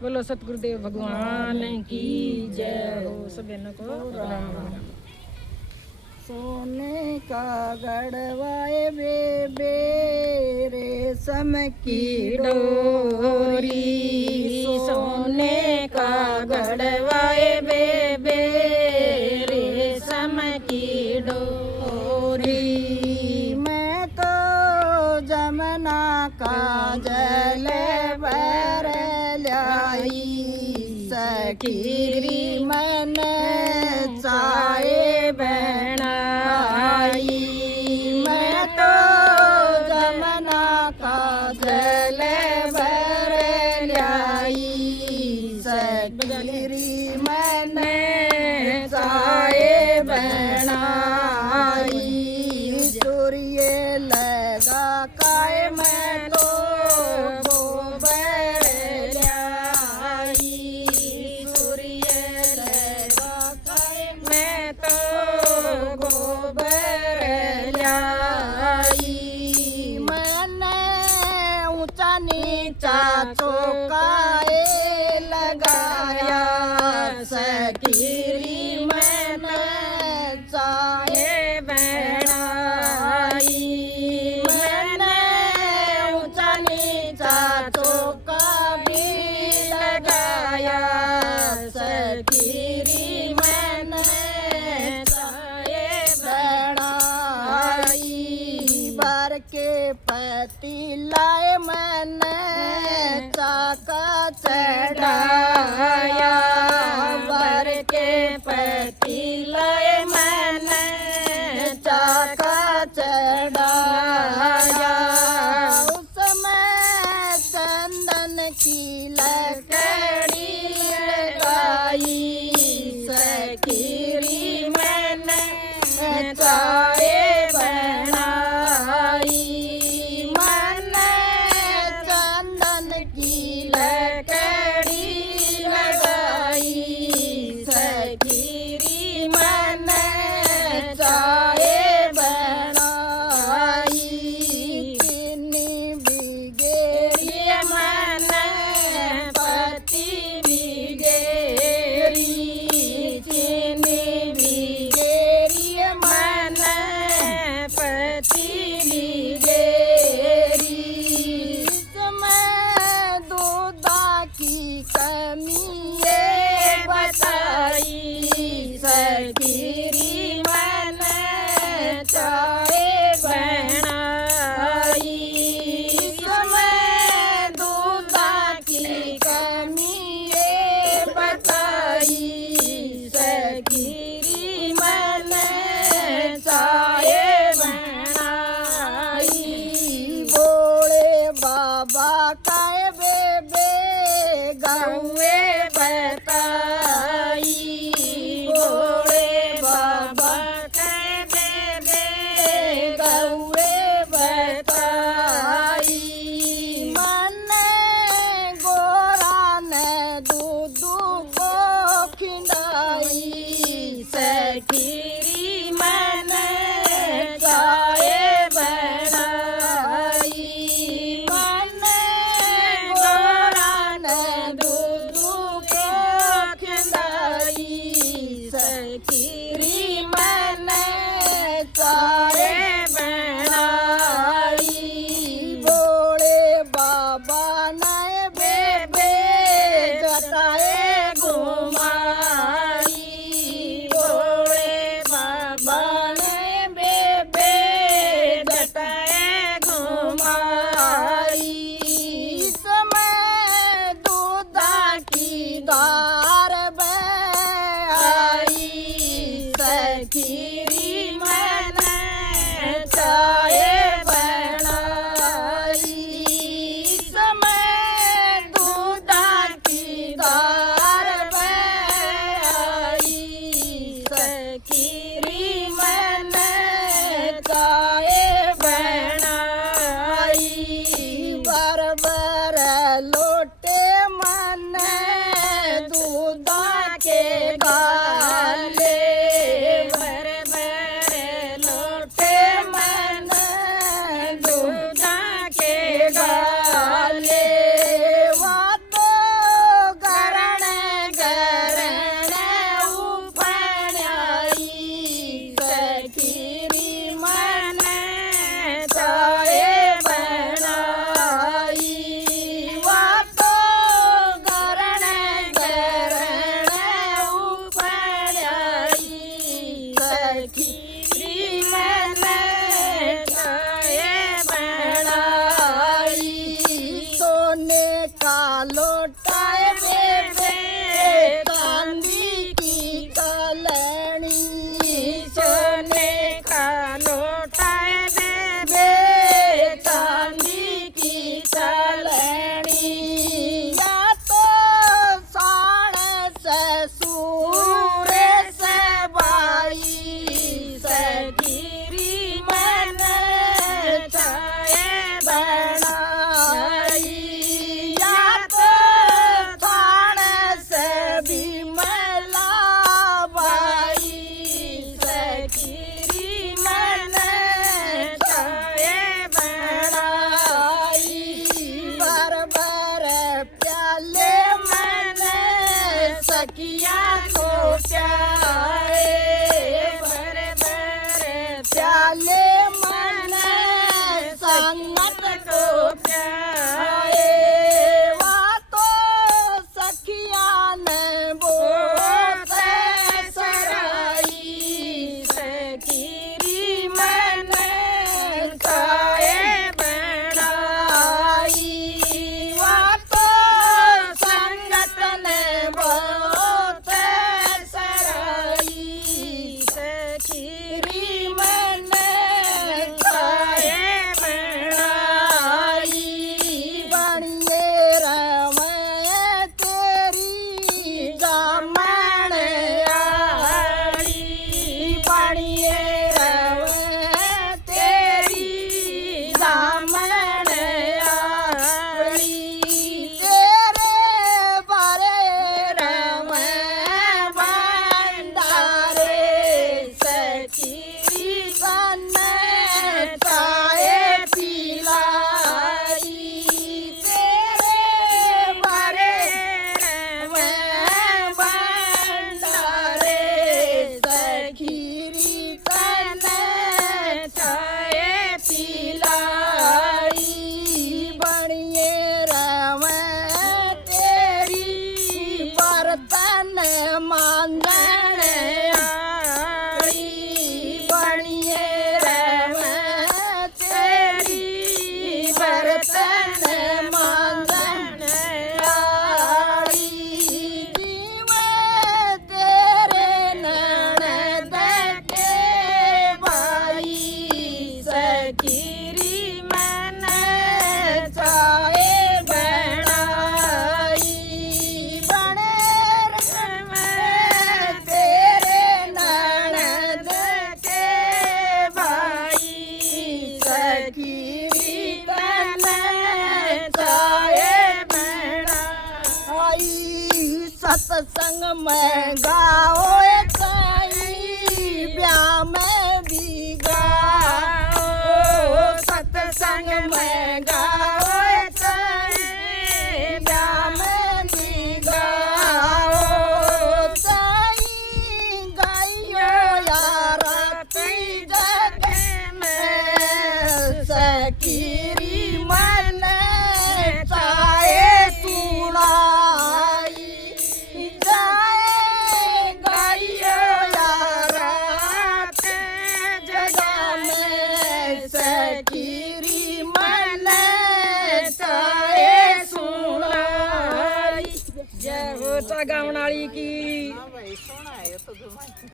बोलो सतगुरुदेव भगवान की जय हो। सब बहनों को राम राम। सोने का गढ़वाए बेबे रेशम की डोरी, सोने का गढ़वाए बेबे रेशम की डोरी। मैं तो जमुना का जल भर लाई, सखीरी मन चाहे बनाई। मैं तो जमुना का जल भर लाई, सखीरी मन चाहे बनाई। सूर्य लगा काय मैं तो गोबर लाई, सूर्य लगा काय मैं तो गोबर लाई। मैंने ऊंचा नीचा चौकाए लगाया, सखीरी मैंने चाहे बनाई। मैंने ऊंचा नीचा चौका भी लगाया, सखीरी मैंने चाहे बनाई। भर के पति लाए मैंने चाका चढ़ाया, भर के पति लाए मैंने चाका चढ़ाया। उसमें चंदन की लकड़ी लगाई, सखीरी मैंने चाहे बनाई। मैंने चंदन की लकड़ी लगाई, सखीरी मैंने चाहे बनाई। चीनी बिगेरी मैंने पति बिगेरी, चीनी बिगेरी मैंने पति बिगेरी। इसमें दूधा की कमी ये बताई, सखीरी मैंने चाहे बनाई। इसमें दूधा की कमी ये बताई, सखीरी मैंने चाहे बनाई। बोले बाबा काय बेबे गौए बताई, बोले बाबा काय बेबे गौए बताई। मने गोरा ने दूधू को खिंडाई, सखीरी मैंने चाहे बनाई। मने गोरा ने दूधू को खिंडाई, सखीरी मैंने चाहे बनाई। बोले बाबा ने बेबे जटाए घुमाई, बोले बाबा ने बेबे जटाए घुमाई। इसमें दूधा की धार बहाई, सखीरी मैंने चाहे बनाई। इसमें दूधा की धार बहाई, सखीरी मैंने चाहे बनाई। बरबर लोटे मन दूधा के गाले, बरबर लोटे मन दूधा के गाले। वातो लोटाए बेबे चांदी की कलनी सोने का लोटा बे चांदी की कलनी या तो साण ससुर से बाई सगिरी मन चाहे बनाई या तो साण से बिमला बाई सगिरी मन चाहे बनाई बर प्याले मन सखिया को प्यारे प्याले मन संगत को प्यारे वा तो सखिया ने बोत सराई सखीरी मन खाए बनाई वा तो संगत ने बोत सराई सखीरी मन खाए बनाई बनिए रमै तेरी जामण आड़ी बनिए रमै तेरी जामण आड़ी तेरे बारे रमै भंडारे सखी सन चाहे पिलाई तेरे बारे रमै भंडारे सखीरी सन चाहे पिलाई बनिए रमै तेरी बर्तन मांजन आड़ी बनिए रमै तेरी बर्तन मांजन आड़ी जीव तेरे ननद के भाई सखीरी मन चाहे बनाई बनेर मैं तेरे ननद के भाई सखीरी मन चाहे बनाई सत्संग में गाओ कई ब्याह में भी गाओ सत्संग में गाओ कई ब्याह में भी गाओ कई गाइयो यार जग में सखीरी मन चाहे सुनाई जाए गाइयो यार जग में सखीरी मन चाहे सुनाई जय हो चा गावन वाली की